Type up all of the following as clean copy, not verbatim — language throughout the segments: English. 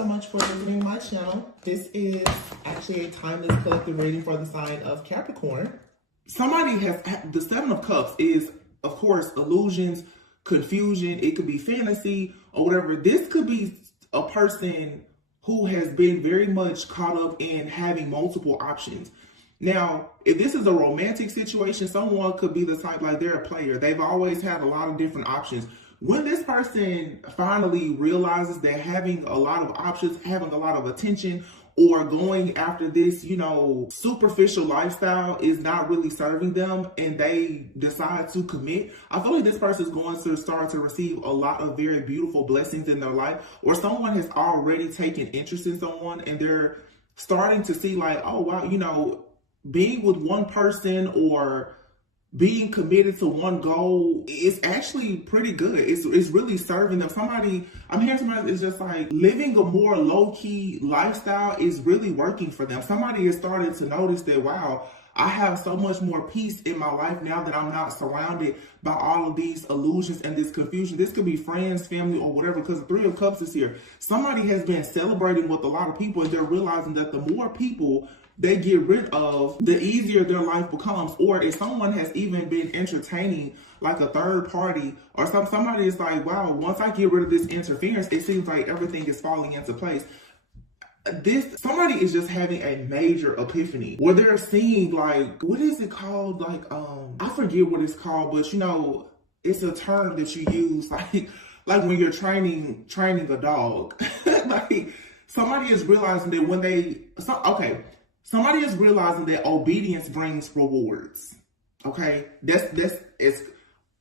so much for visiting my channel. This is actually a timeless collective reading for the sign of Capricorn. Somebody has, the Seven of Cups is, of course, illusions, confusion. It could be fantasy or whatever. This could be a person who has been very much caught up in having multiple options. Now, if this is a romantic situation, someone could be the type like they're a player. They've always had a lot of different options. When this person finally realizes that having a lot of options, having a lot of attention, or going after this, superficial lifestyle is not really serving them and they decide to commit, I feel like this person is going to start to receive a lot of very beautiful blessings in their life, or someone has already taken interest in someone and they're starting to see like, oh, wow, being with one person or being committed to one goal is actually pretty good. It's really serving them. I'm hearing somebody is just like living a more low-key lifestyle is really working for them. Somebody is starting to notice that, wow, I have so much more peace in my life now that I'm not surrounded by all of these illusions and this confusion. This could be friends, family, or whatever, because the Three of Cups is here. Somebody has been celebrating with a lot of people and they're realizing that the more people they get rid of, the easier their life becomes. Or if someone has even been entertaining like a third party, or somebody is like, wow, once I get rid of this interference, it seems like everything is falling into place. Somebody is just having a major epiphany where they're seeing like, what is it called? Like, I forget what it's called, but it's a term that you use like when you're training a dog. Like somebody is realizing that somebody is realizing that obedience brings rewards. Okay, it's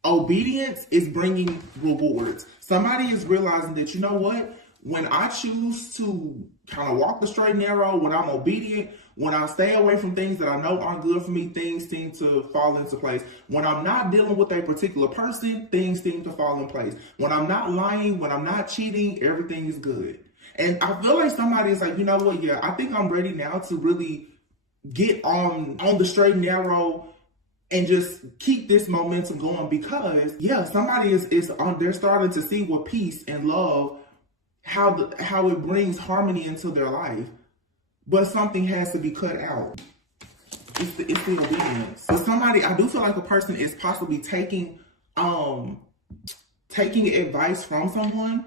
obedience is bringing rewards. Somebody is realizing that, you know what? When I choose to kind of walk the straight and narrow, when I'm obedient, when I stay away from things that I know aren't good for me, things seem to fall into place. When I'm not dealing with a particular person, things seem to fall in place. When I'm not lying, when I'm not cheating, everything is good. And I feel like somebody is like, you know what? Yeah, I think I'm ready now to really get on the straight and narrow and just keep this momentum going, because somebody they're starting to see what peace and love, how it brings harmony into their life. But something has to be cut out. It's the obedience. But I do feel like a person is possibly taking advice from someone.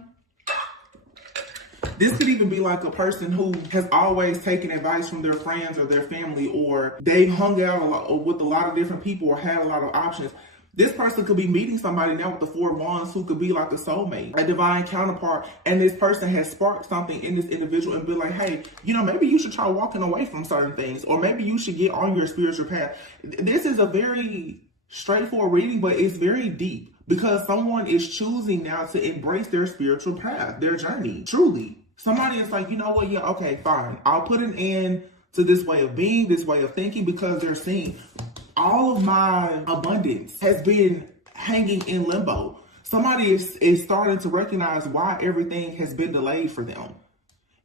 This could even be like a person who has always taken advice from their friends or their family, or they've hung out with a lot of different people or had a lot of options. This person could be meeting somebody now with the Four of Wands who could be like a soulmate, a divine counterpart, and this person has sparked something in this individual and be like, hey, maybe you should try walking away from certain things, or maybe you should get on your spiritual path. This is a very straightforward reading, but it's very deep because someone is choosing now to embrace their spiritual path, their journey, truly. Somebody is like, you know what? Yeah, okay, fine. I'll put an end to this way of being, this way of thinking, because they're seeing all of my abundance has been hanging in limbo. Somebody is starting to recognize why everything has been delayed for them.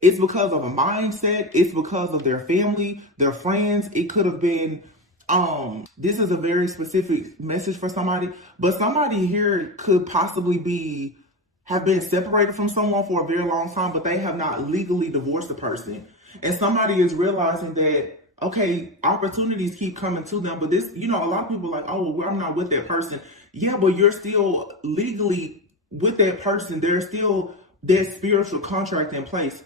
It's because of a mindset. It's because of their family, their friends. It could have been, this is a very specific message for somebody, but somebody here could possibly have been separated from someone for a very long time, but they have not legally divorced the person. And somebody is realizing that, okay, opportunities keep coming to them, but this, a lot of people are like, oh, well, I'm not with that person. Yeah, but you're still legally with that person. There's still that spiritual contract in place.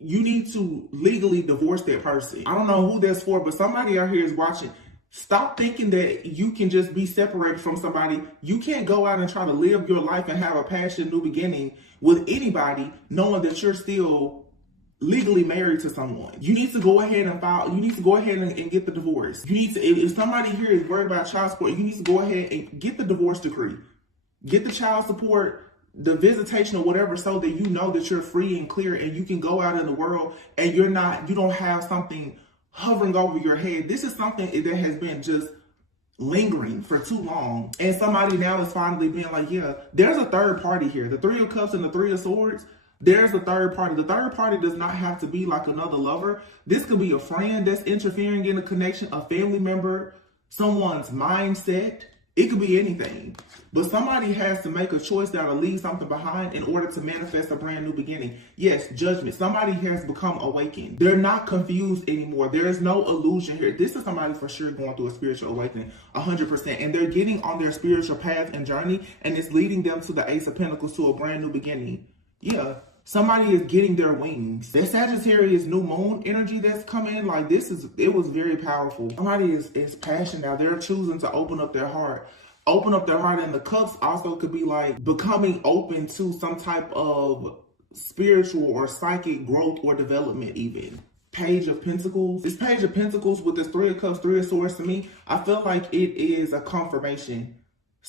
You need to legally divorce that person. I don't know who that's for, but somebody out here is watching. Stop thinking that you can just be separated from somebody. You can't go out and try to live your life and have a passionate new beginning with anybody knowing that you're still legally married to someone. You need to go ahead and file. You need to go ahead and get the divorce. You need to, if somebody here is worried about child support, you need to go ahead and get the divorce decree. Get the child support, the visitation or whatever, so that you know that you're free and clear and you can go out in the world and you don't have something hovering over your head. This is something that has been just lingering for too long. And somebody now is finally being like, yeah, there's a third party here. The Three of Cups and the Three of Swords, there's a third party. The third party does not have to be like another lover. This could be a friend that's interfering in a connection, a family member, someone's mindset. It could be anything. But somebody has to make a choice that'll leave something behind in order to manifest a brand new beginning. Yes, judgment. Somebody has become awakened. They're not confused anymore. There is no illusion here. This is somebody for sure going through a spiritual awakening, 100%. And they're getting on their spiritual path and journey, and it's leading them to the Ace of Pentacles, to a brand new beginning. Yeah. Somebody is getting their wings. That Sagittarius new moon energy that's coming, like it was very powerful. Somebody is passionate now. They're choosing to open up their heart. Open up their heart, and the cups also could be like becoming open to some type of spiritual or psychic growth or development even. Page of Pentacles. This Page of Pentacles with this Three of Cups, Three of Swords, to me, I feel like it is a confirmation.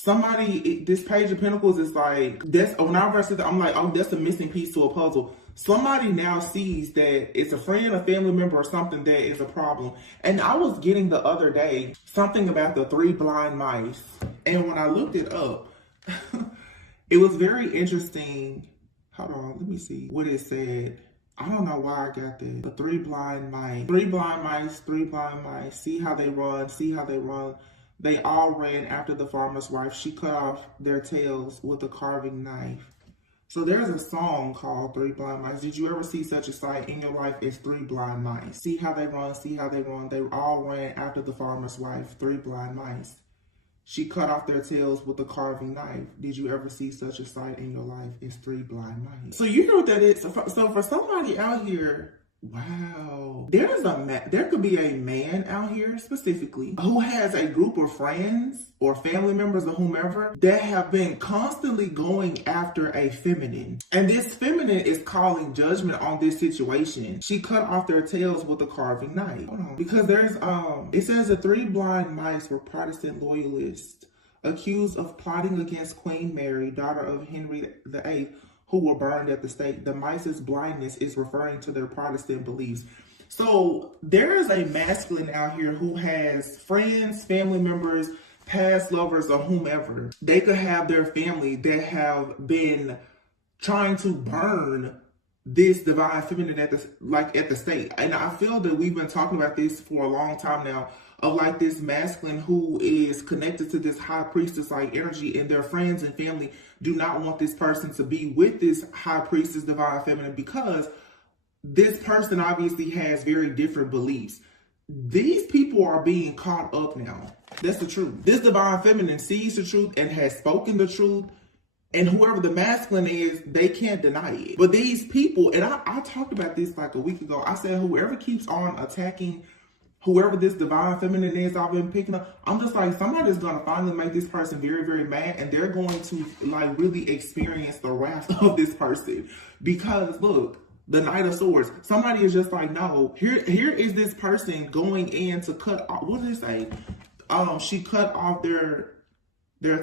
This Page of Pentacles is like, when I read it, I'm like, oh, that's a missing piece to a puzzle. Somebody now sees that it's a friend, a family member, or something that is a problem. And I was getting the other day something about the 3 blind mice. And when I looked it up, it was very interesting. Hold on, let me see what it said. I don't know why I got that. The 3 blind mice. 3 blind mice, 3 blind mice. See how they run, see how they run. They all ran after the farmer's wife. She cut off their tails with a carving knife. So there's a song called 3 Blind Mice. Did you ever see such a sight in your life as 3 blind mice? See how they run, see how they run. They all ran after the farmer's wife, 3 blind mice. She cut off their tails with a carving knife. Did you ever see such a sight in your life as 3 blind mice? So you hear what that is. So for somebody out here, wow, there could be a man out here specifically who has a group of friends or family members or whomever that have been constantly going after a feminine, and this feminine is calling judgment on this situation. She cut off their tails with a carving knife. Hold on, because there's it says the 3 blind mice were Protestant loyalists accused of plotting against Queen Mary, daughter of Henry VIII, who were burned at the stake. The mice's blindness is referring to their Protestant beliefs. So there is a masculine out here who has friends, family members, past lovers, or whomever. They could have their family that have been trying to burn this divine feminine at the stake. And I feel that we've been talking about this for a long time now, of like this masculine who is connected to this high priestess like energy, and their friends and family do not want this person to be with this high priestess divine feminine, because this person obviously has very different beliefs. These people are being caught up now. That's the truth. This divine feminine sees the truth and has spoken the truth. And whoever the masculine is, they can't deny it. But these people, and I talked about this like a week ago. I said, whoever keeps on attacking whoever this divine feminine is I've been picking up, I'm just like, somebody's going to finally make this person very, very mad. And they're going to like really experience the wrath of this person. Because look, the Knight of Swords, somebody is just like, no, here is this person going in to cut off, what did it say? She cut off their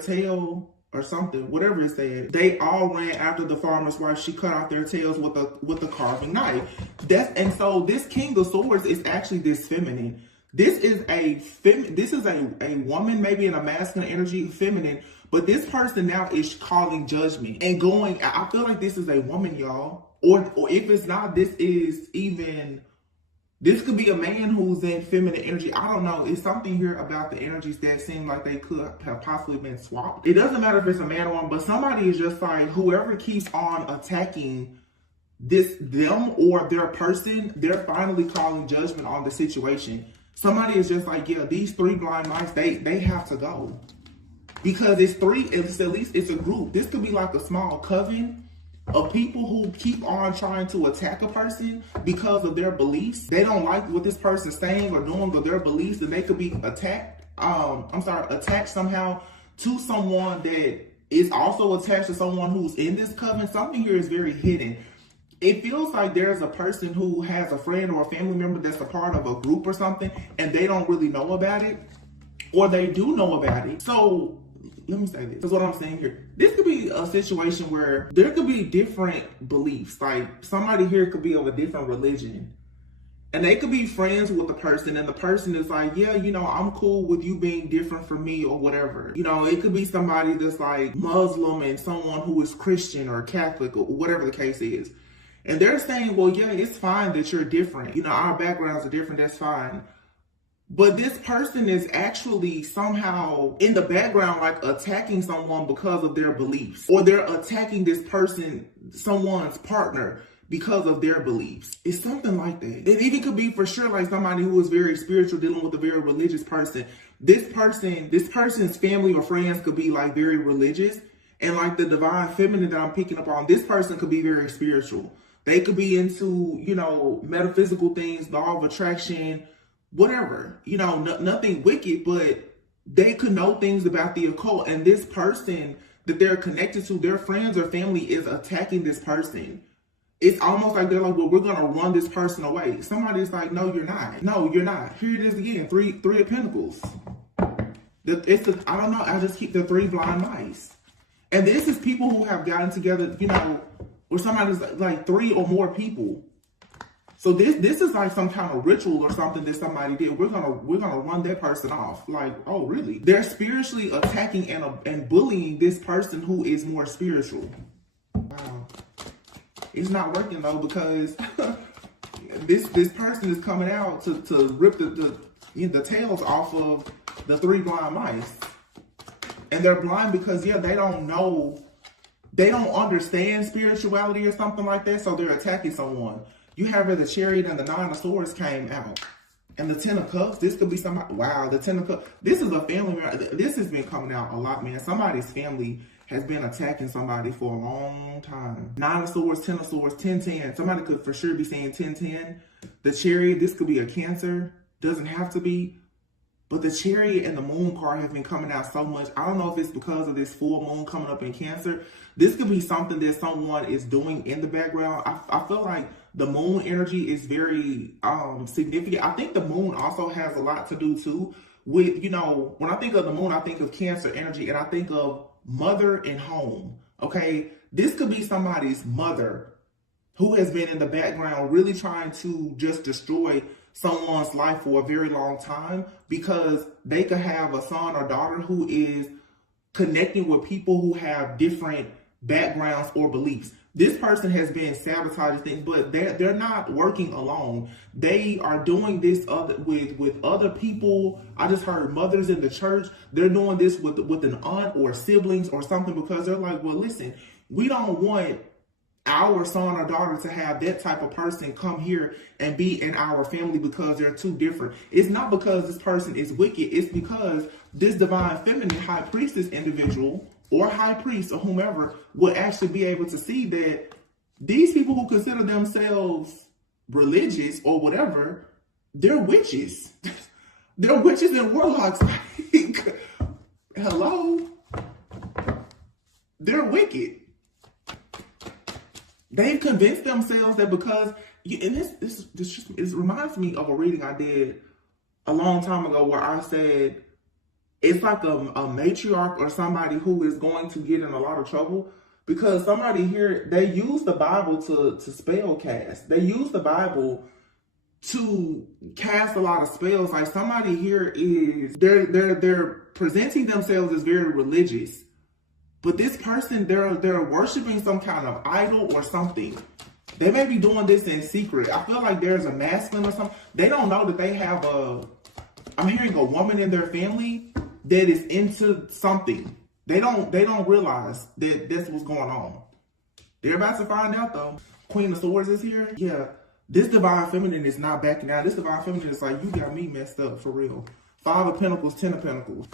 tail or something, whatever it said. They all ran after the farmer's wife. She cut off their tails with a carving knife. And so this King of Swords is actually this feminine. This is a woman, maybe in a masculine energy, feminine, but this person now is calling judgment and going. I feel like this is a woman, y'all. Or if it's not, this could be a man who's in feminine energy. I don't know. It's something here about the energies that seem like they could have possibly been swapped. It doesn't matter if it's a man or woman, but somebody is just like, whoever keeps on attacking them or their person, they're finally calling judgment on the situation. Somebody is just like, yeah, these 3 blind mice, they have to go. Because it's at least it's a group. This could be like a small coven of people who keep on trying to attack a person because of their beliefs. They don't like what this person's saying or doing or their beliefs, and they could be attached somehow to someone that is also attached to someone who's in this coven. Something here is very hidden. It feels like there's a person who has a friend or a family member that's a part of a group or something, and they don't really know about it, or they do know about it. So let me say this. That's what I'm saying here. This could be a situation where there could be different beliefs. Like somebody here could be of a different religion. And they could be friends with the person, and the person is like, yeah, I'm cool with you being different from me or whatever. It could be somebody that's like Muslim and someone who is Christian or Catholic or whatever the case is. And they're saying, well, yeah, it's fine that you're different. Our backgrounds are different. That's fine. But this person is actually somehow in the background, like attacking someone because of their beliefs, or they're attacking this person, someone's partner, because of their beliefs. It's something like that. It even could be for sure like somebody who is very spiritual dealing with a very religious person. This person's family or friends could be like very religious, and like the divine feminine that I'm picking up on, this person could be very spiritual. They could be into, you know, metaphysical things, law of attraction, whatever, you know, nothing wicked, but they could know things about the occult. And this person that they're connected to, their friends or family, is attacking this person. It's almost like they're like, well, we're going to run this person away. Somebody's like, no, you're not. No, you're not. Here it is again, three of pentacles. I don't know. I just keep the 3 blind mice. And this is people who have gotten together, you know, where somebody's like 3 or more people. So this is like some kind of ritual or something that somebody did. We're gonna run that person off. Like, oh really? They're spiritually attacking and bullying this person who is more spiritual. Wow. It's not working though, because this person is coming out to rip the tails off of the 3 blind mice. And they're blind because they don't know, they don't understand spirituality or something like that, so they're attacking someone. You have the Chariot and the 9 of Swords came out. And the 10 of Cups, this could be somebody, wow, the 10 of Cups. This is a family member. This has been coming out a lot, man. Somebody's family has been attacking somebody for a long time. 9 of Swords, 10 of Swords, 10-10. Somebody could for sure be saying 10-10. The Chariot, this could be a Cancer. Doesn't have to be. But the Chariot and the Moon card have been coming out so much. I don't know if it's because of this full moon coming up in Cancer. This could be something that someone is doing in the background. I feel like the moon energy is very significant. I think the moon also has a lot to do too with, you know, when I think of the moon, I think of Cancer energy, and I think of mother and home. Okay, this could be somebody's mother who has been in the background really trying to just destroy someone's life for a very long time, because they could have a son or daughter who is connecting with people who have different backgrounds or beliefs. This person has been sabotaging things, but they're not working alone. They are doing this with other people. I just heard mothers in the church. They're doing this with an aunt or siblings or something, because they're like, well, listen, we don't want our son or daughter to have that type of person come here and be in our family because they're too different. It's not because this person is wicked. It's because this divine feminine high priestess individual or high priest or whomever would actually be able to see that these people who consider themselves religious or whatever, they're witches. They're witches and warlocks. Hello? They're wicked. They've convinced themselves that because, and this reminds me of a reading I did a long time ago where I said it's like a matriarch or somebody who is going to get in a lot of trouble because somebody here, they use the Bible to spell cast. They use the Bible to cast a lot of spells. Like somebody here is, they're presenting themselves as very religious. But this person, they're worshiping some kind of idol or something. They may be doing this in secret. I feel like there's a masculine or something. They don't know that they have I'm hearing a woman in their family that is into something. They don't realize that that's what's going on. They're about to find out though. Queen of Swords is here. Yeah, this divine feminine is not backing out. This divine feminine is like, you got me messed up for real. 5 of Pentacles, 10 of Pentacles.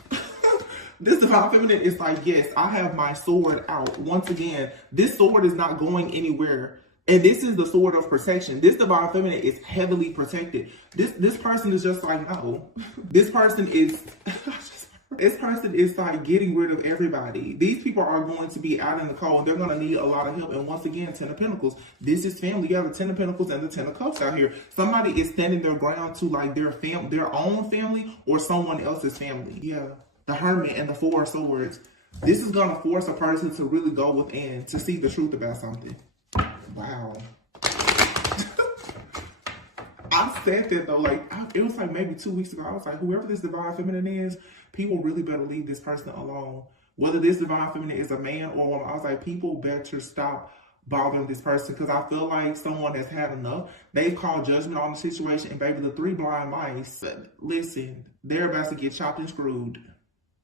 This divine feminine is like, yes, I have my sword out. Once again, this sword is not going anywhere. And this is the sword of protection. This divine feminine is heavily protected. This person is just like, no. This person is like getting rid of everybody. These people are going to be out in the cold. They're going to need a lot of help. And once again, 10 of Pentacles. This is family. You have the 10 of Pentacles and the 10 of Cups out here. Somebody is standing their ground to like their own family or someone else's family. Yeah. The Hermit and the 4 of Swords. This is going to force a person to really go within to see the truth about something. Wow. I said that though, like, it was like maybe 2 weeks ago. I was like, whoever this divine feminine is, people really better leave this person alone. Whether this divine feminine is a man or a woman, I was like, people better stop bothering this person, because I feel like someone has had enough. They've called judgment on the situation, and baby, the three blind mice, listen, they're about to get chopped and screwed.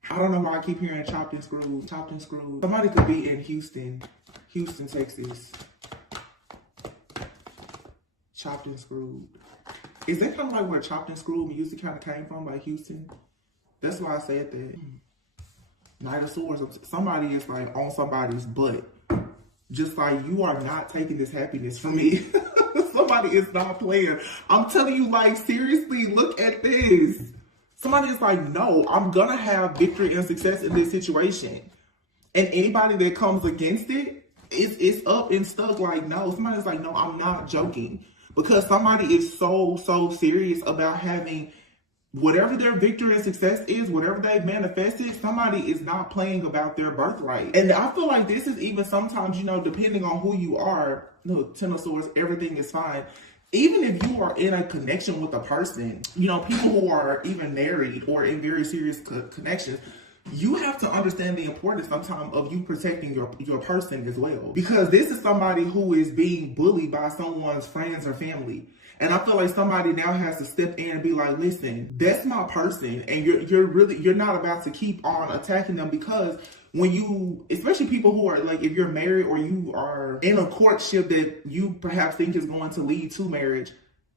I don't know why I keep hearing chopped and screwed, chopped and screwed. Somebody could be in Houston, Texas. Chopped and screwed. Is that kind of like where chopped and screwed music kind of came from, like Houston? That's why I said that. Knight of Swords. Somebody is like on somebody's butt. Just like, you are not taking this happiness from me. Somebody is not playing. I'm telling you, like, seriously, look at this. Somebody is like, no, I'm gonna have victory and success in this situation. And anybody that comes against it is up and stuck. Like, no, somebody's like, no, I'm not joking. Because somebody is so serious about having whatever their victory and success is, whatever they've manifested, somebody is not playing about their birthright. And I feel like this is even sometimes, you know, depending on who you are, look, Ten of Swords, everything is fine. Even if you are in a connection with a person, you know, people who are even married or in very serious connections, you have to understand the importance sometimes of you protecting your person as well. Because this is somebody who is being bullied by someone's friends or family. And I feel like somebody now has to step in and be like, listen, that's my person. And you're not about to keep on attacking them, because when you, especially people who are like, if you're married or you are in a courtship that you perhaps think is going to lead to marriage,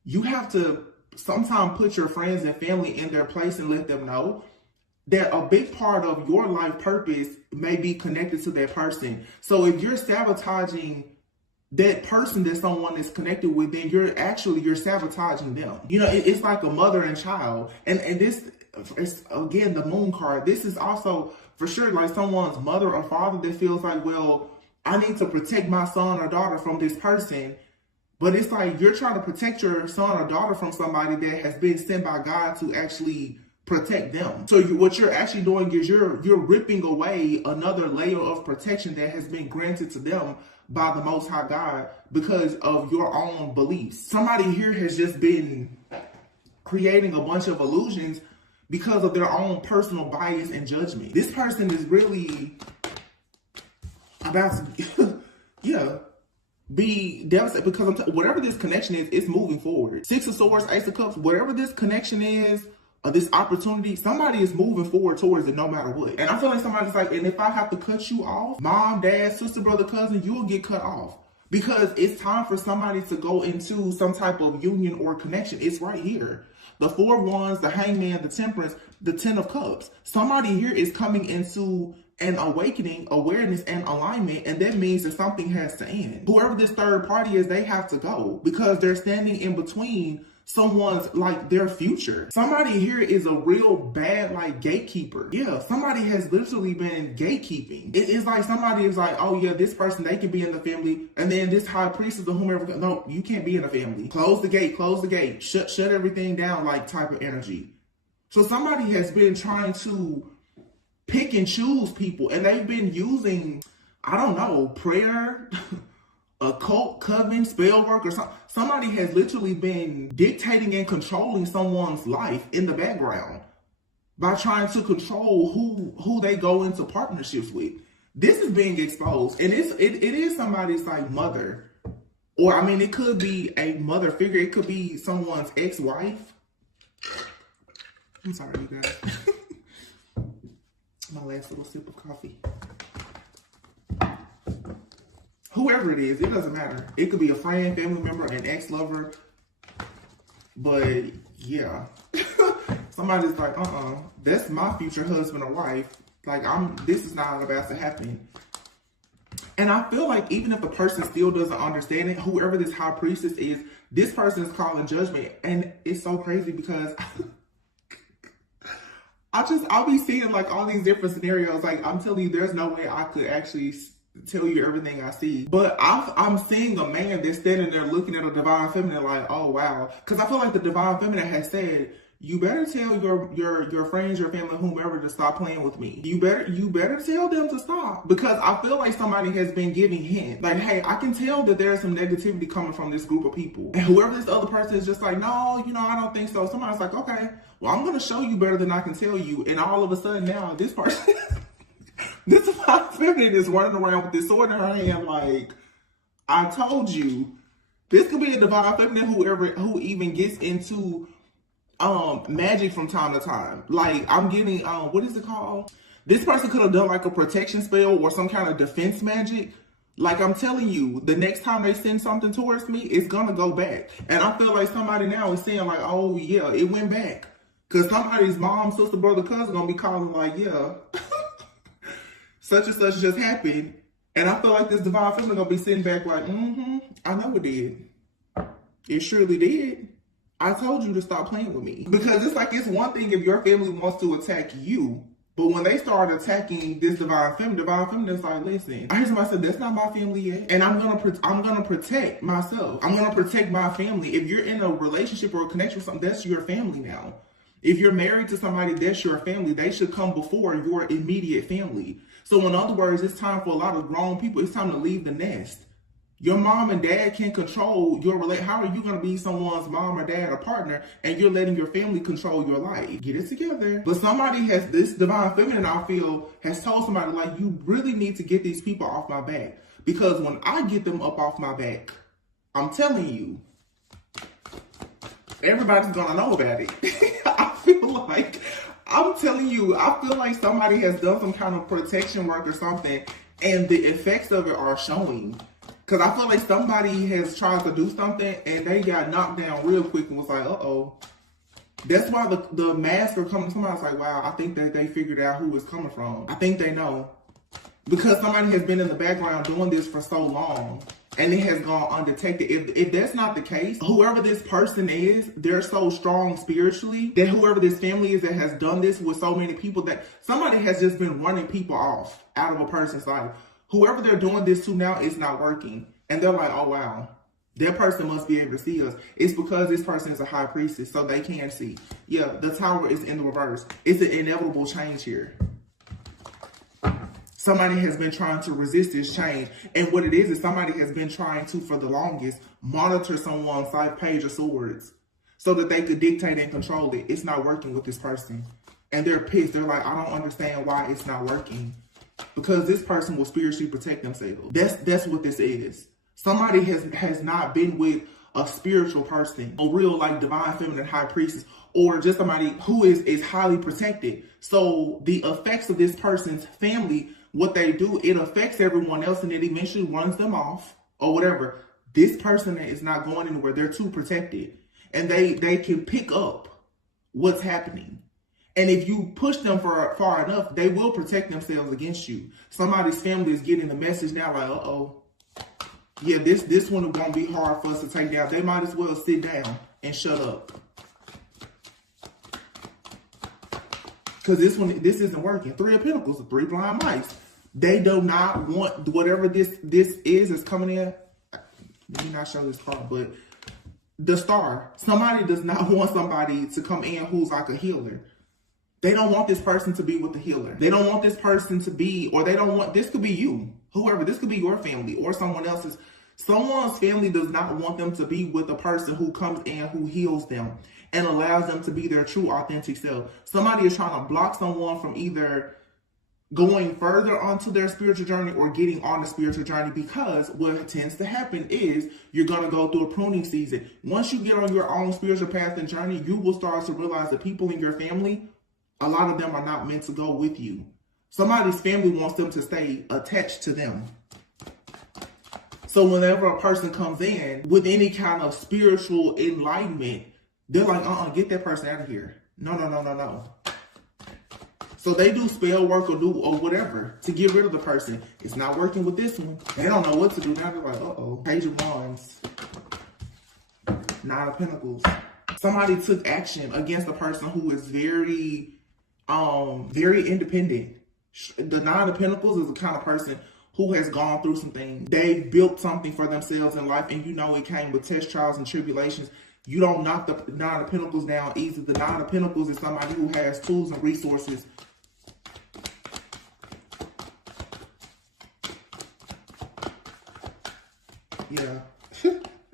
you have to sometimes put your friends and family in their place and let them know that a big part of your life purpose may be connected to that person. So if you're sabotaging that person that someone is connected with, then you're sabotaging them. You know, it's like a mother and child. And this is, again, the moon card. This is also for sure like someone's mother or father that feels like, well, I need to protect my son or daughter from this person. But it's like you're trying to protect your son or daughter from somebody that has been sent by God to actually protect them. So what you're actually doing is you're ripping away another layer of protection that has been granted to them by the Most High God because of your own beliefs. Somebody here has just been creating a bunch of illusions because of their own personal bias and judgment. This person is really about to, yeah, be devastated because whatever this connection is, it's moving forward. Six of Swords, Ace of Cups, whatever this connection is, this opportunity, somebody is moving forward towards it no matter what. And I feel like somebody's like, and if I have to cut you off, mom, dad, sister, brother, cousin, you will get cut off. Because it's time for somebody to go into some type of union or connection. It's right here. The Four of Wands, the Hangman, the Temperance, the Ten of Cups. Somebody here is coming into an awakening, awareness, and alignment, and that means that something has to end. Whoever this third party is, they have to go because they're standing in between someone's, like, their future. Somebody here is a real bad, like, gatekeeper. Yeah, somebody has literally been gatekeeping. It's like somebody is like, oh yeah, this person, they can be in the family, and then this high priestess or whomever, no, you can't be in the family. Close the gate, shut everything down, like, type of energy. So somebody has been trying to pick and choose people, and they've been using, I don't know, prayer, occult, coven, spell work, or something. Somebody has literally been dictating and controlling someone's life in the background by trying to control who they go into partnerships with. This is being exposed, and it is somebody's like mother, or I mean, it could be a mother figure. It could be someone's ex-wife. I'm sorry, you guys. My last little sip of coffee. Whoever it is, it doesn't matter. It could be a friend, family member, an ex-lover. But yeah, somebody's like, that's my future husband or wife. Like, this is not about to happen. And I feel like even if the person still doesn't understand it, whoever this high priestess is, this person is calling judgment. And it's so crazy because I'll be seeing like all these different scenarios. Like, I'm telling you, there's no way I could actually tell you everything I see. But I'm seeing a man that's standing there looking at a divine feminine like, oh wow. Because I feel like the divine feminine has said, you better tell your friends, your family, whomever to stop playing with me. You better tell them to stop. Because I feel like somebody has been giving hints. Like, hey, I can tell that there's some negativity coming from this group of people. And whoever this other person is just like, no, I don't think so. Somebody's like, okay, well, I'm going to show you better than I can tell you. And all of a sudden now, this person, this feminine is running around with this sword in her hand like, I told you, this could be a divine feminine who even gets into magic from time to time. Like, I'm getting what is it called? This person could have done like a protection spell or some kind of defense magic. Like, I'm telling you, the next time they send something towards me, it's gonna go back. And I feel like somebody now is saying like, oh yeah, it went back. Cause somebody's mom, sister, brother, cousin gonna be calling like, yeah, such and such just happened. And I feel like this divine feminine gonna be sitting back like, I know it did. It surely did. I told you to stop playing with me. Because it's like, it's one thing if your family wants to attack you, but when they start attacking this divine feminine is like, listen, I heard somebody say, that's not my family yet. And I'm gonna protect myself. I'm gonna protect my family. If you're in a relationship or a connection with something, that's your family now. If you're married to somebody, that's your family. They should come before your immediate family. So in other words, it's time for a lot of grown people. It's time to leave the nest. Your mom and dad can control your relationship. How are you going to be someone's mom or dad or partner and you're letting your family control your life? Get it together. But somebody has, this divine feminine, I feel, has told somebody like, you really need to get these people off my back. Because when I get them up off my back, I'm telling you, everybody's going to know about it. I feel like, I'm telling you, I feel like somebody has done some kind of protection work or something and the effects of it are showing. Because I feel like somebody has tried to do something and they got knocked down real quick and was like, uh-oh. That's why the masks are coming. Somebody's like, wow, I think that they figured out who it's coming from. I think they know. Because somebody has been in the background doing this for so long and it has gone undetected. If that's not the case, whoever this person is, they're so strong spiritually that whoever this family is that has done this with so many people, that somebody has just been running people off out of a person's life. Whoever they're doing this to now is not working. And they're like, oh, wow, that person must be able to see us. It's because this person is a high priestess, so they can see. Yeah, the tower is in the reverse. It's an inevitable change here. Somebody has been trying to resist this change. And what it is somebody has been trying to, for the longest, monitor someone's life page of swords so that they could dictate and control it. It's not working with this person. And they're pissed. They're like, I don't understand why it's not working. Because this person will spiritually protect themselves. That's what this is. Somebody has not been with a spiritual person, a real like divine feminine high priestess, or just somebody who is highly protected. So the effects of this person's family, what they do, it affects everyone else and it eventually runs them off or whatever. This person is not going anywhere. They're too protected. And they can pick up what's happening. And if you push them far enough, they will protect themselves against you. Somebody's family is getting the message now like, uh-oh. Yeah, this one won't be hard for us to take down. They might as well sit down and shut up. Because this isn't working. 3 of Pentacles, 3 blind mice. They do not want whatever this is coming in. Let me not show this card, but the star. Somebody does not want somebody to come in who's like a healer. They don't want this person to be with the healer. They don't want this person to be, or they don't want, this could be you, whoever, this could be your family or someone else's. Someone's family does not want them to be with a person who comes in, who heals them and allows them to be their true, authentic self. Somebody is trying to block someone from either going further onto their spiritual journey or getting on the spiritual journey, because what tends to happen is you're going to go through a pruning season. Once you get on your own spiritual path and journey, you will start to realize that people in your family, a lot of them are not meant to go with you. Somebody's family wants them to stay attached to them. So whenever a person comes in with any kind of spiritual enlightenment, they're like, get that person out of here. No. So they do spell work or whatever to get rid of the person. It's not working with this one. They don't know what to do. Now they're like, uh-oh. Page of Wands. 9 of Pentacles. Somebody took action against a person who is very independent. The 9 of Pentacles is the kind of person who has gone through some things. They built something for themselves in life, and you know it came with test, trials, and tribulations. You don't knock the 9 of Pentacles down easy. The 9 of Pentacles is somebody who has tools and resources. Yeah.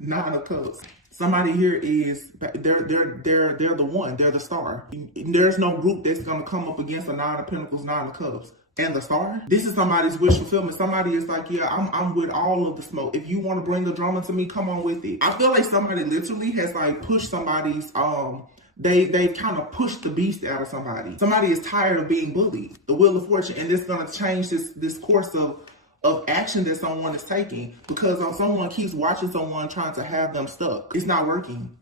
9 of Cups. Somebody here is, they're the one, they're the star. There's no group that's going to come up against a 9 of Pentacles, 9 of Cups. and the Star. This is somebody's wish fulfillment. Somebody is like, yeah, I'm with all of the smoke. If you want to bring the drama to me, come on with it. I feel like somebody literally has like pushed somebody's, they've kind of pushed the beast out of somebody. Somebody is tired of being bullied. The Wheel of Fortune, and it's gonna change this course of action that someone is taking, because someone keeps watching someone trying to have them stuck. It's not working.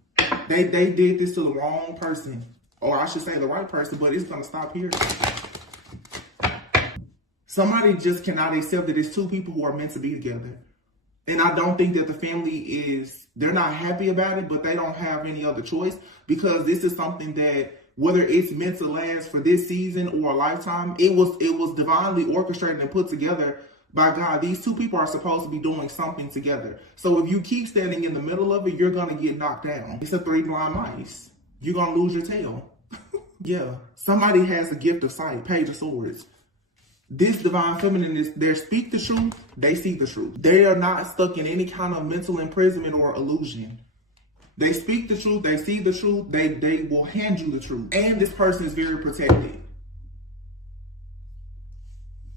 They did this to the wrong person, or I should say the right person, but it's gonna stop here. Somebody just cannot accept that it's two people who are meant to be together. And I don't think that the family they're not happy about it, but they don't have any other choice, because this is something that, whether it's meant to last for this season or a lifetime, it was divinely orchestrated and put together by God. These two people are supposed to be doing something together. So if you keep standing in the middle of it, you're going to get knocked down. It's a 3 blind mice. You're going to lose your tail. Yeah. Somebody has the gift of sight. Page of Swords. This divine feminine is, they speak the truth, they see the truth. They are not stuck in any kind of mental imprisonment or illusion. They speak the truth, they see the truth, they will hand you the truth. And this person is very protected.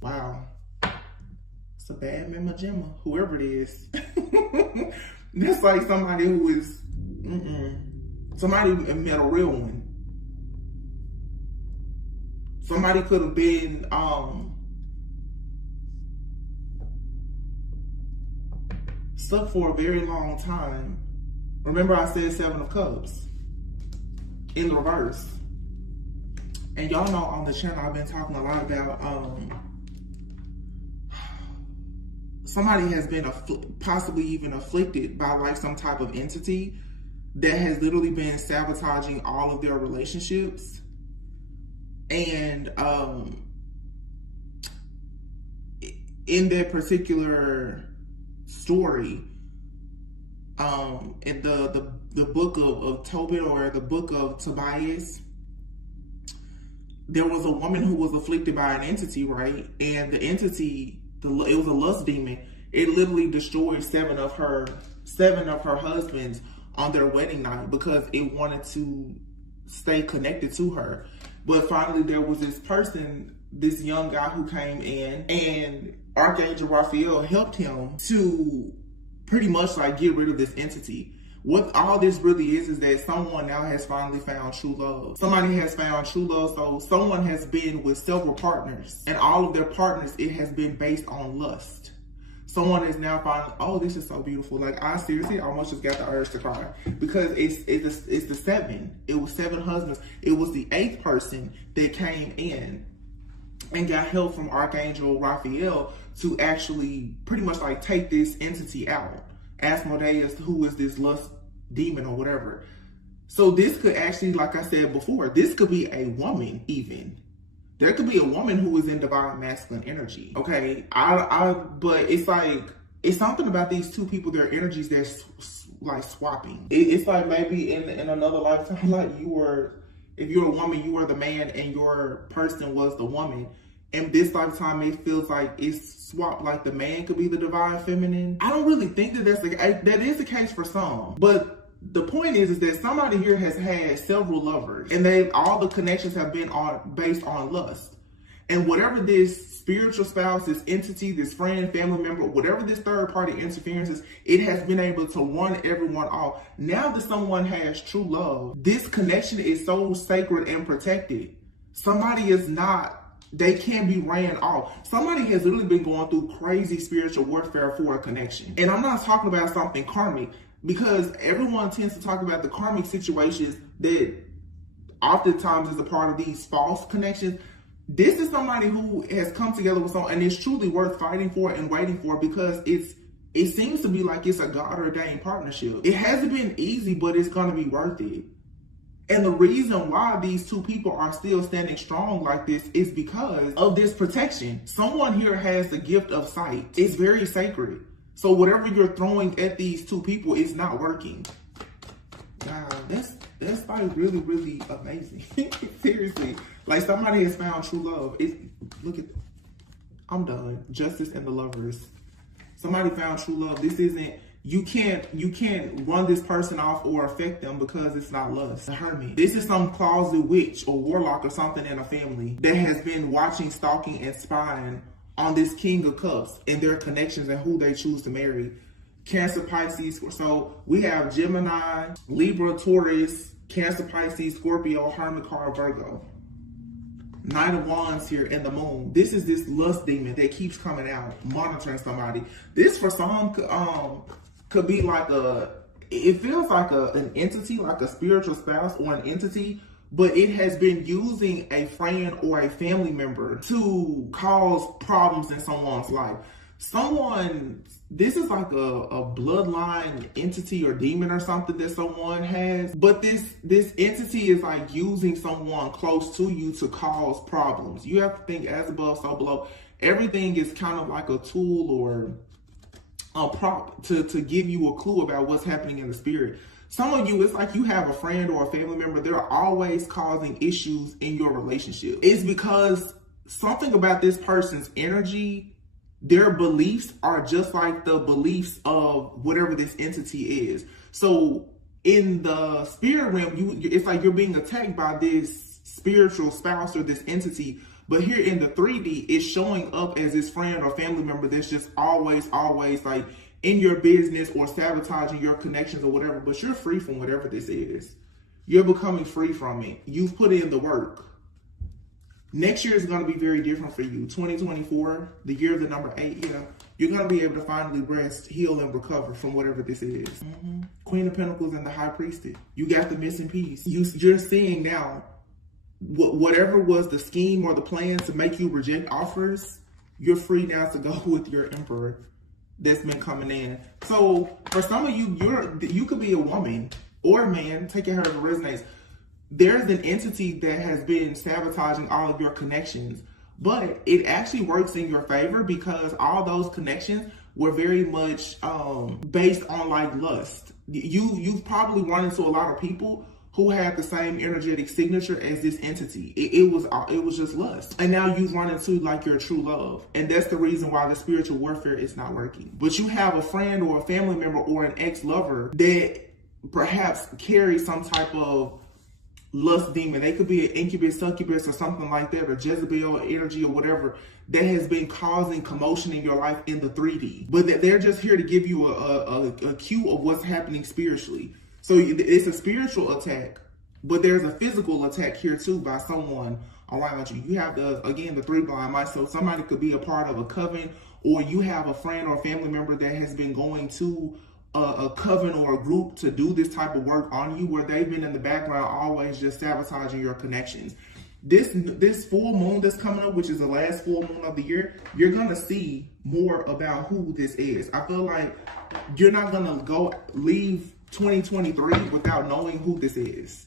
Wow. It's a bad mama gemma, whoever it is. That's like somebody who is, somebody met a real one. Somebody could have been, stuck for a very long time. Remember I said 7 of Cups in the reverse. And y'all know on the channel I've been talking a lot about somebody has been possibly even afflicted by like some type of entity that has literally been sabotaging all of their relationships. And in that particular story, in the book of Tobit, or the book of Tobias, there was a woman who was afflicted by an entity, right? And the entity, it was a lust demon. It literally destroyed 7 of her husbands on their wedding night because it wanted to stay connected to her. But finally there was this person, this young guy who came in, and Archangel Raphael helped him to pretty much like get rid of this entity. What all this really is that someone now has finally found true love. Somebody has found true love. So someone has been with several partners, and all of their partners, it has been based on lust. Someone is now finally, oh, this is so beautiful. Like, I seriously almost just got the urge to cry, because it's the 7. It was 7 husbands. It was the 8th person that came in and got help from Archangel Raphael to actually pretty much like take this entity out. Asmodeus, who is this lust demon or whatever. So this could actually, like I said before, this could be a woman even. There could be a woman who is in divine masculine energy. Okay, but it's like, it's something about these two people, their energies, they're like swapping. It's like maybe in another lifetime, like if you're a woman, you were the man and your person was the woman. In this lifetime, it feels like it's swapped, like the man could be the divine feminine. I don't really think that that is the case for some. But the point is that somebody here has had several lovers, and all the connections have been based on lust. And whatever this spiritual spouse, this entity, this friend, family member, whatever this third party interference is, it has been able to run everyone off. Now that someone has true love, this connection is so sacred and protected. Somebody is not, they can't be ran off. Somebody has literally been going through crazy spiritual warfare for a connection. And I'm not talking about something karmic, because everyone tends to talk about the karmic situations that oftentimes is a part of these false connections. This is somebody who has come together with someone and it's truly worth fighting for and waiting for, because it seems to be like it's a God-ordained partnership. It hasn't been easy, but it's going to be worth it. And the reason why these two people are still standing strong like this is because of this protection. Someone here has the gift of sight. It's very sacred. So whatever you're throwing at these two people is not working. Wow, that's like really, really amazing. Seriously. Like, somebody has found true love. I'm done. Justice and the Lovers. Somebody found true love. This isn't, You can't run this person off or affect them because it's not lust. The hermit. This is some closet witch or warlock or something in a family that has been watching, stalking, and spying on this King of Cups and their connections and who they choose to marry. Cancer, Pisces. So we have Gemini, Libra, Taurus, Cancer, Pisces, Scorpio, Hermit card, Virgo. Knight of Wands here and the Moon. This is this lust demon that keeps coming out, monitoring somebody. This for some could be like it feels like an entity, like a spiritual spouse or an entity, but it has been using a friend or a family member to cause problems in someone's life. This is like a bloodline entity or demon or something that someone has, but this entity is like using someone close to you to cause problems. You have to think as above, so below. Everything is kind of like a tool or a prop to give you a clue about what's happening in the spirit. Some of you, it's like you have a friend or a family member, they're always causing issues in your relationship. It's because something about this person's energy, their beliefs are just like the beliefs of whatever this entity is. So in the spirit realm, it's like you're being attacked by this spiritual spouse or this entity. But here in the 3D, it's showing up as this friend or family member that's just always like in your business or sabotaging your connections or whatever. But you're free from whatever this is. You're becoming free from it. You've put in the work. Next year is going to be very different for you. 2024, the year of the number 8, you're going to be able to finally rest, heal, and recover from whatever this is. Queen of Pentacles and the High Priestess. You got the missing piece. You're seeing now whatever was the scheme or the plan to make you reject offers, you're free now to go with your Emperor that's been coming in. So for some of you, you could be a woman or a man, take it however it resonates. There's an entity that has been sabotaging all of your connections, but it actually works in your favor because all those connections were very much based on like lust. You've probably run into a lot of people who had the same energetic signature as this entity. It was just lust. And now you've run into like your true love. And that's the reason why the spiritual warfare is not working. But you have a friend or a family member or an ex-lover that perhaps carries some type of lust demon. They could be an incubus, succubus, or something like that, or Jezebel energy or whatever that has been causing commotion in your life in the 3D. But they're just here to give you a cue of what's happening spiritually. So it's a spiritual attack, but there's a physical attack here too by someone around you. You have the 3 blind mice. So somebody could be a part of a coven, or you have a friend or family member that has been going to a coven or a group to do this type of work on you, where they've been in the background always just sabotaging your connections. This full moon that's coming up, which is the last full moon of the year, you're gonna see more about who this is. I feel like you're not gonna leave 2023 without knowing who this is.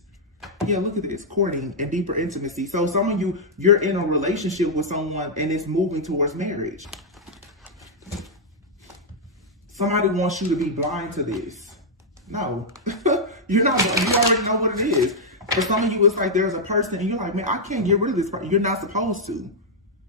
Yeah, look at this, courting and deeper intimacy. So some of you, you're in a relationship with someone and it's moving towards marriage. Somebody wants you to be blind to this. No, you're not. You already know what it is. For some of you, it's like there's a person and you're like, man, I can't get rid of this person. You're not supposed to.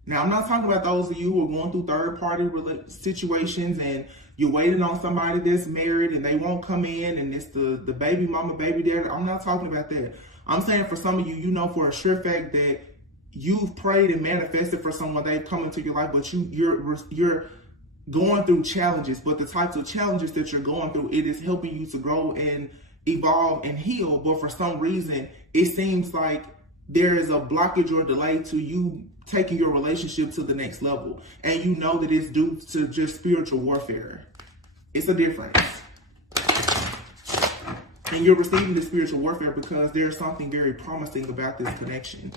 Now, I'm not talking about those of you who are going through third-party situations and you're waiting on somebody that's married and they won't come in and it's the baby mama, baby daddy. I'm not talking about that. I'm saying for some of you, you know for a sure fact that you've prayed and manifested for someone, they've come into your life, but you're going through challenges. But the types of challenges that you're going through, it is helping you to grow and evolve and heal. But for some reason, it seems like there is a blockage or delay to you taking your relationship to the next level. And you know that it's due to just spiritual warfare. It's a difference. And you're receiving the spiritual warfare because there's something very promising about this connection.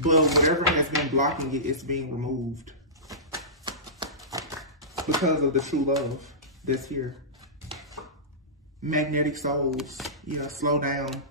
But whatever has been blocking it, it's being removed. Because of the true love that's here. Magnetic souls. Yeah, slow down.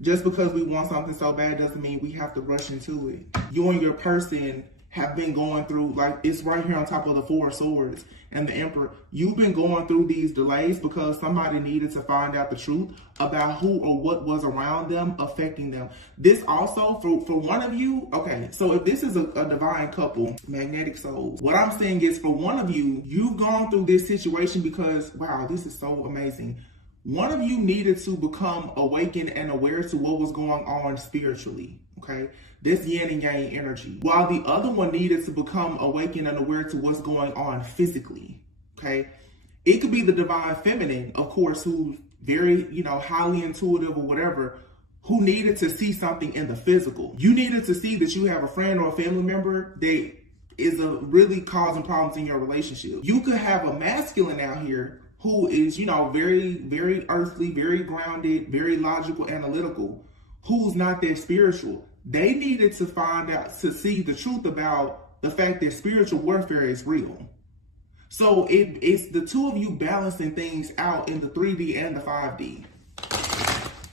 Just because we want something so bad doesn't mean we have to rush into it. You and your person have been going through, like it's right here on top of the Four of Swords and the Emperor. You've been going through these delays because somebody needed to find out the truth about who or what was around them affecting them. This also, for one of you, okay, so if this is a divine couple, magnetic souls, what I'm saying is for one of you, you've gone through this situation because, wow, this is so amazing. One of you needed to become awakened and aware to what was going on spiritually, okay? This yin and yang energy. While the other one needed to become awakened and aware to what's going on physically, okay? It could be the divine feminine, of course, who's very, highly intuitive or whatever, who needed to see something in the physical. You needed to see that you have a friend or a family member that is really causing problems in your relationship. You could have a masculine out here who is, very, very earthly, very grounded, very logical, analytical, who's not that spiritual. They needed to find out, to see the truth about the fact that spiritual warfare is real. So it's the two of you balancing things out in the 3D and the 5D.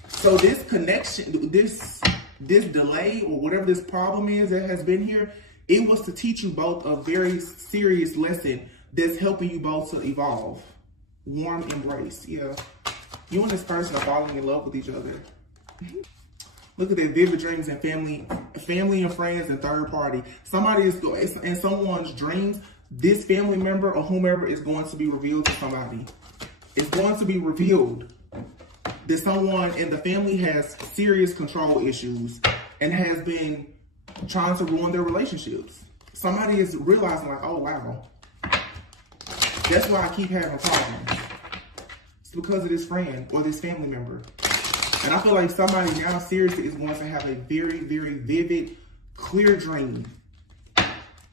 So this connection, this delay or whatever this problem is that has been here, it was to teach you both a very serious lesson that's helping you both to evolve. Warm embrace, yeah. You and this person are falling in love with each other. Look at that, vivid dreams and family and friends and third party. Somebody is in someone's dreams. This family member or whomever is going to be revealed to somebody. It's going to be revealed that someone in the family has serious control issues and has been trying to ruin their relationships. Somebody is realizing like, oh wow, that's why I keep having problems. It's because of this friend or this family member. And I feel like somebody now seriously is going to have a very, very vivid, clear dream.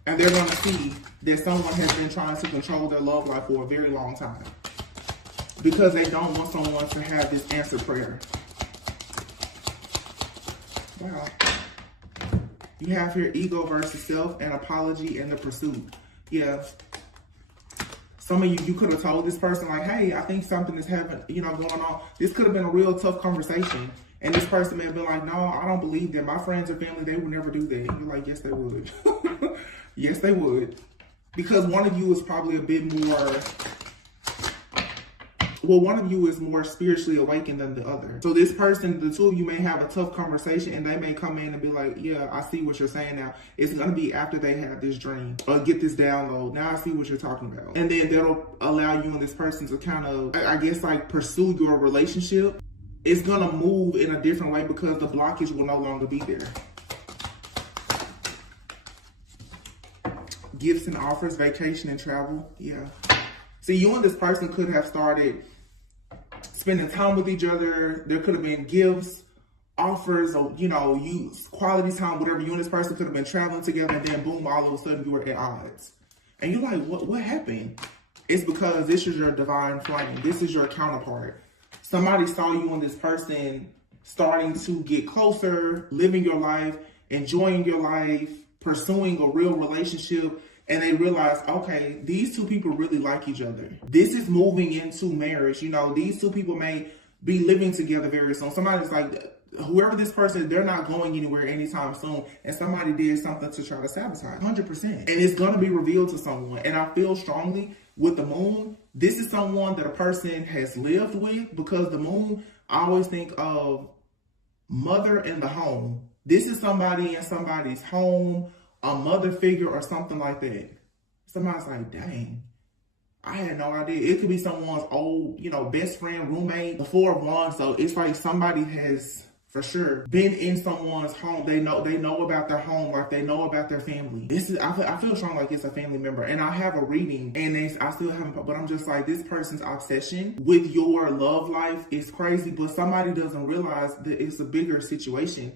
And they're going to see that someone has been trying to control their love life for a very long time. Because they don't want someone to have this answered prayer. Wow. You have here ego versus self and apology and the pursuit. Yeah. Some of you could have told this person like, hey, I think something is happening, going on. This could have been a real tough conversation. And this person may have been like, no, I don't believe that. My friends or family, they would never do that. You're like, yes, they would. Yes, they would. Because one of you is probably a bit more, one of you is more spiritually awakened than the other. So this person, the two of you may have a tough conversation and they may come in and be like, yeah, I see what you're saying now. It's going to be after they have this dream or get this download. Now I see what you're talking about. And then that'll allow you and this person to kind of, I guess, like pursue your relationship. It's going to move in a different way because the blockage will no longer be there. Gifts and offers, vacation and travel. Yeah. See, you and this person could have started spending time with each other. There could have been gifts, offers, or, use quality time, whatever. You and this person could have been traveling together, and then boom, all of a sudden you were at odds. And you're like, what happened? It's because this is your divine flame. This is your counterpart. Somebody saw you and this person starting to get closer, living your life, enjoying your life, pursuing a real relationship. And they realize, okay, these two people really like each other. This is moving into marriage. These two people may be living together very soon. Somebody's like, whoever this person is, they're not going anywhere anytime soon. And somebody did something to try to sabotage. 100%. And it's going to be revealed to someone. And I feel strongly with the moon, this is someone that a person has lived with, because the moon, I always think of mother in the home. This is somebody in somebody's home, a mother figure or something like that. Somebody's like, dang, I had no idea. It could be someone's old, best friend, roommate, the Four of Wands. So it's like somebody has, for sure, been in someone's home. They know about their home, like they know about their family. I feel strong like it's a family member. And I have a reading, and I still haven't, but I'm just like, this person's obsession with your love life is crazy, but somebody doesn't realize that it's a bigger situation.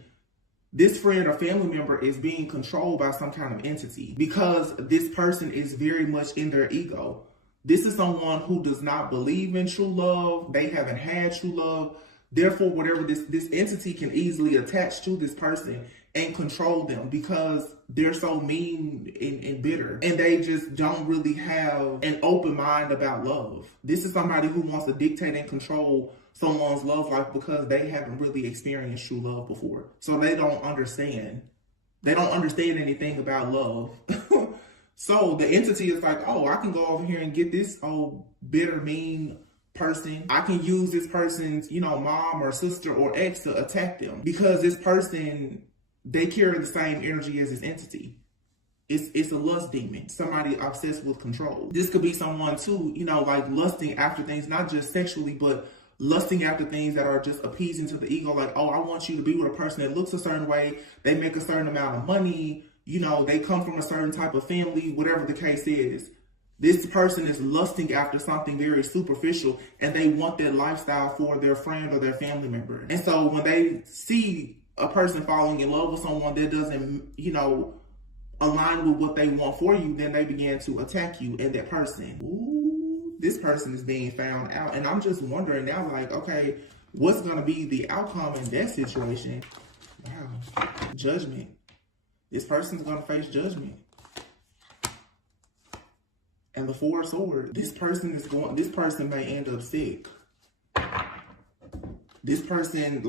This friend or family member is being controlled by some kind of entity because this person is very much in their ego. This is someone who does not believe in true love. They haven't had true love. Therefore, whatever this entity can easily attach to this person and control them because they're so mean and bitter. And they just don't really have an open mind about love. This is somebody who wants to dictate and control someone's love life because they haven't really experienced true love before. So they don't understand They don't understand anything about love. So the entity is like, oh, I can go over here and get this bitter, mean person. I can use this person's, mom or sister or ex to attack them because this person, they carry the same energy as this entity. It's a lust demon, somebody obsessed with control. This could be someone too, like lusting after things, not just sexually, but lusting after things that are just appeasing to the ego. Like, oh, I want you to be with a person that looks a certain way. They make a certain amount of money. They come from a certain type of family, whatever the case is. This person is lusting after something very superficial and they want that lifestyle for their friend or their family member. And so when they see a person falling in love with someone that doesn't, align with what they want for you, then they begin to attack you and that person. Ooh, this person is being found out. And I'm just wondering now, like, okay, what's going to be the outcome in that situation? Wow. Judgment. This person's going to face judgment. And the Four of Swords. This person may end up sick. This person,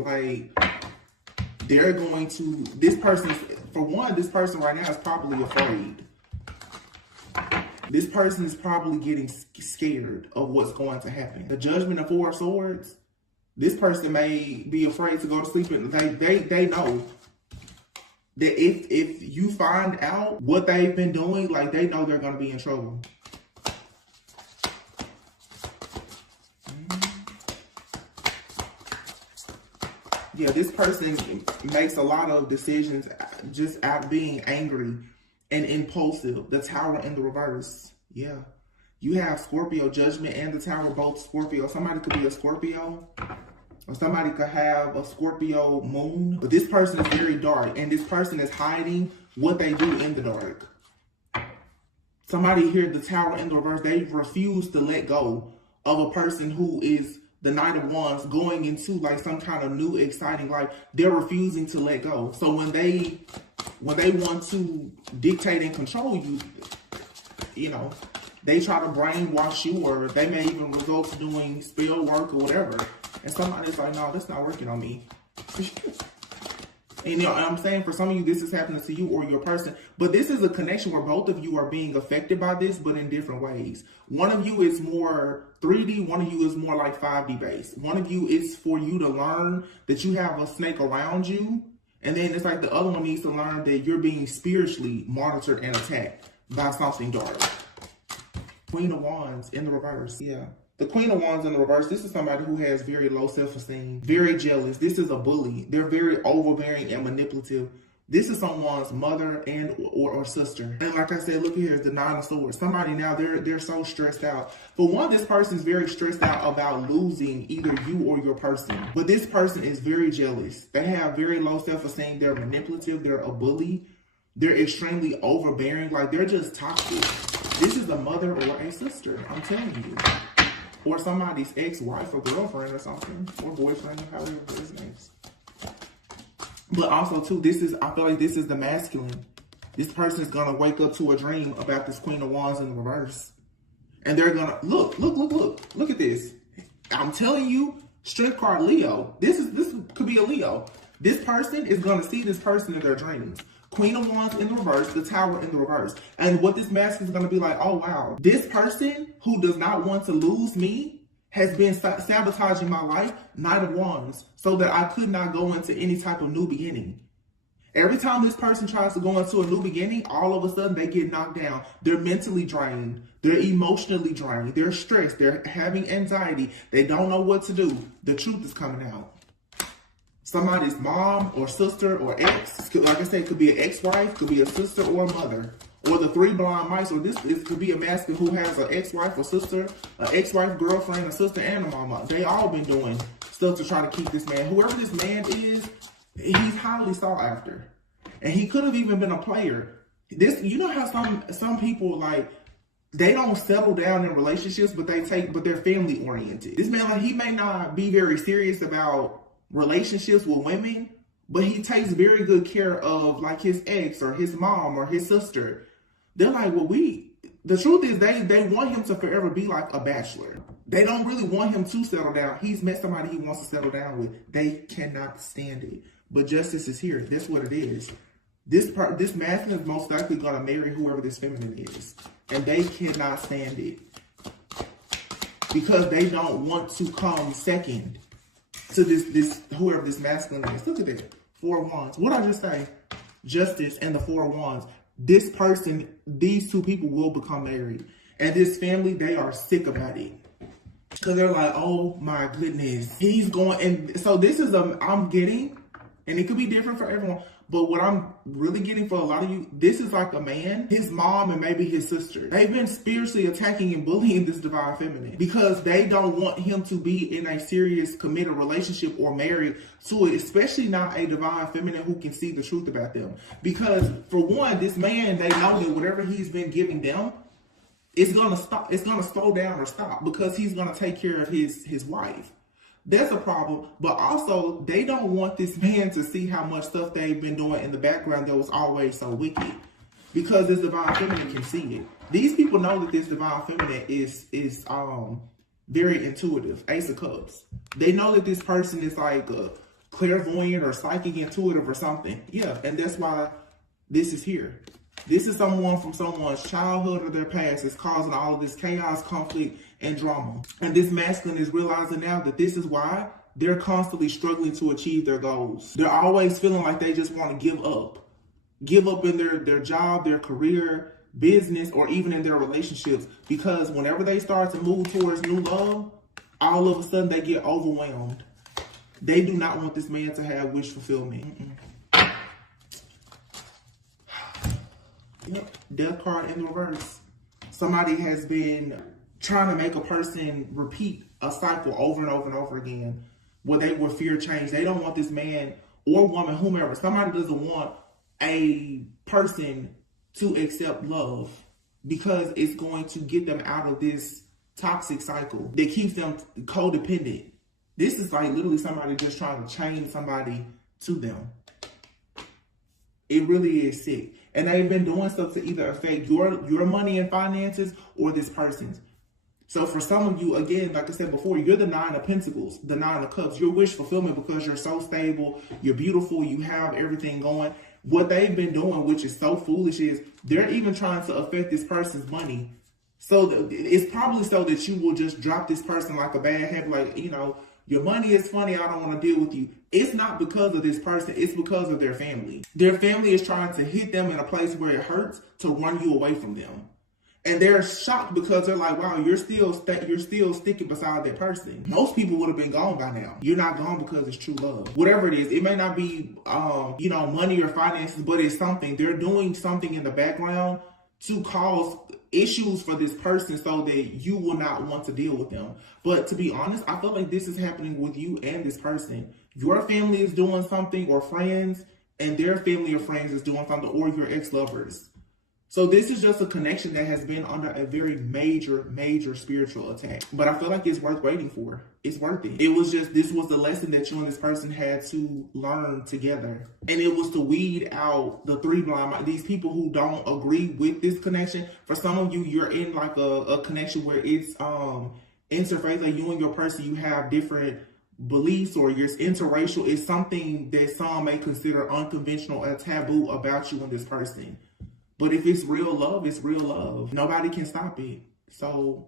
this person right now is probably afraid. This person is probably getting scared of what's going to happen. The Judgment of Four of Swords, this person may be afraid to go to sleep, and they know that if you find out what they've been doing, they know they're going to be in trouble. Yeah, this person makes a lot of decisions just out being angry and impulsive. The Tower in the reverse. Yeah. You have Scorpio Judgment and the Tower, both Scorpio. Somebody could be a Scorpio. Or somebody could have a Scorpio moon. But this person is very dark. And this person is hiding what they do in the dark. Somebody here, the Tower in the reverse, they refuse to let go of a person who is the Knight of Wands going into some kind of new exciting life. They're refusing to let go. So when they want to dictate and control you, they try to brainwash you, or they may even resort to doing spell work or whatever. And somebody's like, no, that's not working on me. And I'm saying for some of you, this is happening to you or your person. But this is a connection where both of you are being affected by this, but in different ways. One of you is more 3D. One of you is more 5D based. One of you is for you to learn that you have a snake around you. And then it's the other one needs to learn that you're being spiritually monitored and attacked by something dark. Queen of Wands in the reverse. Yeah. The Queen of Wands in the reverse, this is somebody who has very low self-esteem, very jealous. This is a bully. They're very overbearing and manipulative. This is someone's mother and or sister. And like I said, look here, the Nine of Swords. Somebody now, they're so stressed out. For one, this person is very stressed out about losing either you or your person. But this person is very jealous. They have very low self-esteem. They're manipulative. They're a bully. They're extremely overbearing. They're just toxic. This is a mother or a sister, I'm telling you. Or somebody's ex-wife or girlfriend or something. Or boyfriend, however his name is. But also, too, I feel like this is the masculine. This person is going to wake up to a dream about this Queen of Wands in the reverse. And they're going to, look at this. I'm telling you, strength card Leo. This could be a Leo. This person is going to see this person in their dreams. Queen of Wands in the reverse, the Tower in the reverse. And what this masculine is going to be like, oh, wow, this person who does not want to lose me has been sabotaging my life, Knight of Wands, so that I could not go into any type of new beginning. Every time this person tries to go into a new beginning, all of a sudden they get knocked down. They're mentally drained. They're emotionally drained. They're stressed. They're having anxiety. They don't know what to do. The truth is coming out. Somebody's mom or sister or ex, like I said, could be an ex-wife, could be a sister or a mother. Or the three blind mice, or this could be a masculine who has an ex-wife or sister, an ex-wife, girlfriend, a sister, and a mama. They all been doing stuff to try to keep this man. Whoever this man is, he's highly sought after. And he could have even been a player. You know how some people, they don't settle down in relationships, but they're family oriented. This man, he may not be very serious about relationships with women, but he takes very good care of his ex or his mom or his sister. They're like, well, the truth is they want him to forever be like a bachelor. They don't really want him to settle down. He's met somebody he wants to settle down with. They cannot stand it. But justice is here. That's what it is. This masculine is most likely going to marry whoever this feminine is. And they cannot stand it. Because they don't want to come second to this whoever this masculine is. Look at that. 4 of Wands. What did I just say? Justice and the 4 of Wands. This person, these 2 people will become married. And this family, they are sick about it. Because they're like, oh my goodness. He's going, and so this is I'm getting, and it could be different for everyone, but what I'm really getting for a lot of you, this is like a man, his mom, and maybe his sister. They've been spiritually attacking and bullying this divine feminine because they don't want him to be in a serious committed relationship or married to it, especially not a divine feminine who can see the truth about them. Because for one, this man, they know that whatever he's been giving them, it's gonna stop. It's gonna slow down or stop because he's gonna take care of his wife. That's a problem. But also, they don't want this man to see how much stuff they've been doing in the background that was always so wicked. Because this divine feminine can see it. These people know that this divine feminine is very intuitive. Ace of Cups. They know that this person is like a clairvoyant or psychic intuitive or something. Yeah, and that's why this is here. This is someone from someone's childhood or their past that's causing all of this chaos, conflict, and drama. And this masculine is realizing now that this is why they're constantly struggling to achieve their goals. They're always feeling like they just want to give up. Give up in their job, their career, business, or even in their relationships. Because whenever they start to move towards new love, all of a sudden they get overwhelmed. They do not want this man to have wish fulfillment. Yep. Death card in the reverse. Somebody has been trying to make a person repeat a cycle over and over and over again where they will fear change. They don't want this man or woman, whomever. Somebody doesn't want a person to accept love because it's going to get them out of this toxic cycle that keeps them codependent. This is like literally somebody just trying to chain somebody to them. It really is sick. And they've been doing stuff to either affect your money and finances or this person's. So for some of you, again, like I said before, you're the 9 of Pentacles, the 9 of Cups. Your wish fulfillment because you're so stable, you're beautiful, you have everything going. What they've been doing, which is so foolish, is they're even trying to affect this person's money. So it's probably so that you will just drop this person like a bad habit, like, you know, your money is funny, I don't want to deal with you. It's not because of this person, it's because of their family. Their family is trying to hit them in a place where it hurts to run you away from them. And they're shocked because they're like, wow, you're still sticking beside that person. Most people would have been gone by now. You're not gone because it's true love. Whatever it is, it may not be, you know, money or finances, but it's something. They're doing something in the background to cause issues for this person so that you will not want to deal with them. But to be honest, I feel like this is happening with you and this person. Your family is doing something, or friends, and their family or friends is doing something, or your ex-lovers. So this is just a connection that has been under a very major spiritual attack. But I feel like it's worth waiting for. It's worth it. It was just, this was the lesson that you and this person had to learn together. And it was to weed out the 3 blind, these people who don't agree with this connection. For some of you, you're in like a connection where it's interfaith, like you and your person, you have different beliefs, or you're interracial. It's something that some may consider unconventional or taboo about you and this person. But if it's real love, it's real love. Nobody can stop it. So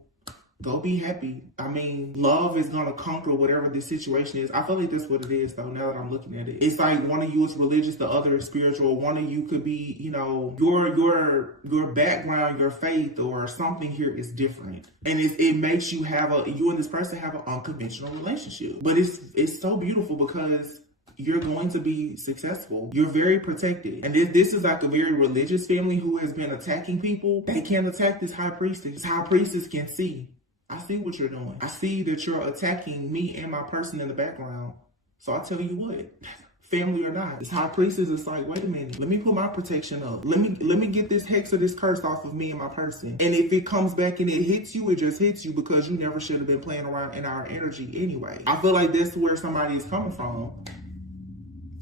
go be happy. I mean, love is going to conquer whatever this situation is. I feel like that's what it is, though, now that I'm looking at it. It's like one of you is religious, the other is spiritual. One of you could be, you know, your background, your faith, or something here is different. And it makes you you and this person have an unconventional relationship. But it's so beautiful because you're going to be successful. You're very protected. And this is like a very religious family who has been attacking people. They can't attack this high priestess. This high priestess can see. I see what you're doing. I see that you're attacking me and my person in the background. So I tell you what, family or not, this high priestess is like, wait a minute, let me put my protection up. Let me get this hex or this curse off of me and my person. And if it comes back and it hits you, it just hits you because you never should have been playing around in our energy anyway. I feel like that's where somebody is coming from.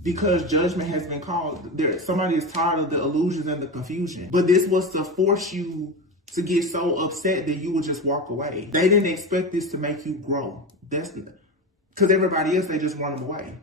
Because judgment has been called. Somebody is tired of the illusions and the confusion. But this was to force you to get so upset that you would just walk away. They didn't expect this to make you grow. That's because everybody else, they just run them away.